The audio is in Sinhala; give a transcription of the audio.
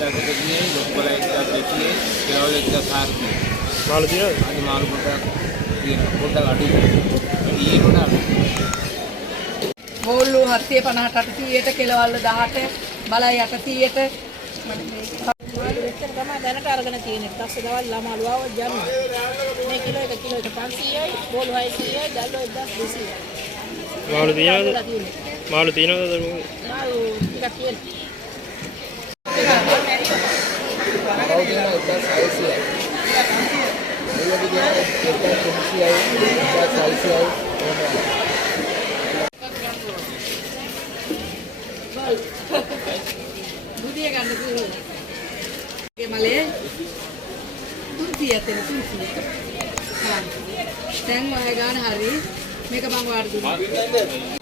1,000 ලොකු බල 1,200 කෙරවල 1,400 මාළු තියෙනවද? අද මාළු පොඩ්ඩක් තියෙනවා පොඩ්ඩක් අඩුයි ඊයේ කොට අඩුයි බෝල්ලු 750ට 800ට කෙලවල්ල 18 බලයි 800ට මෙච්චර තමයි දැනට අරගෙන තියෙන්නේ. ඊපස්සේ දවල් ළමාලු ආව ජන්න. මේ කිලෝ එක 500යි, බෝලු 600යි, දැල්ලෝ 1200යි. මාළු තියෙනවද? මාළු තියෙනවද? මාළු ටිකක් තියෙනවා. දුදිය ගන්න පුළුවන්. ඒ මලේ 300 තියෙන 300. හා. දැන් ඔය ගාන හරි මේක මම වාට දුන්නා.